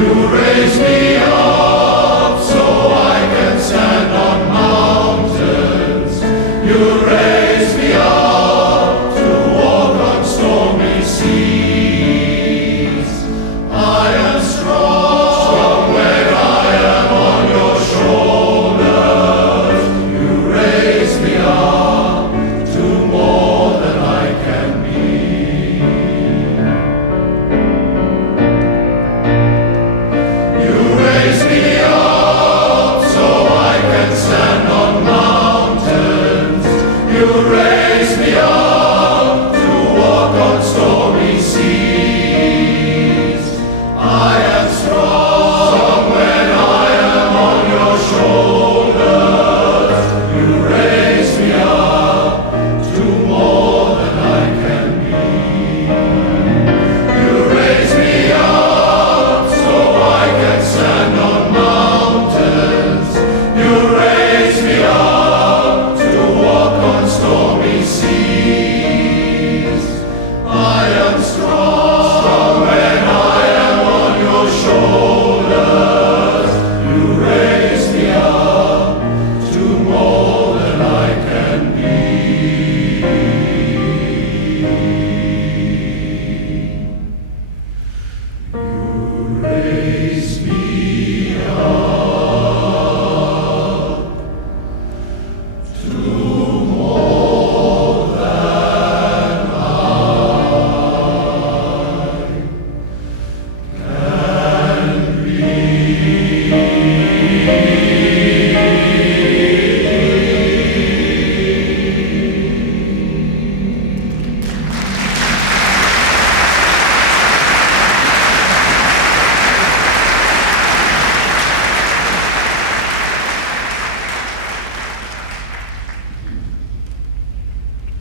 Raise me up so I can stand on mountains. You raise me up to walk on stormy seas. I am strong when I am on your shoulders. You raise me up to more than I can be. Raise me up so I can stand on mountains. You raise me up to walk on stormy seas. I am strong when I am on your shoulders. You raise me up to more than I can be. You raise me up so I can stand on mountains. You raise me up to walk on stormy seas. I am strong.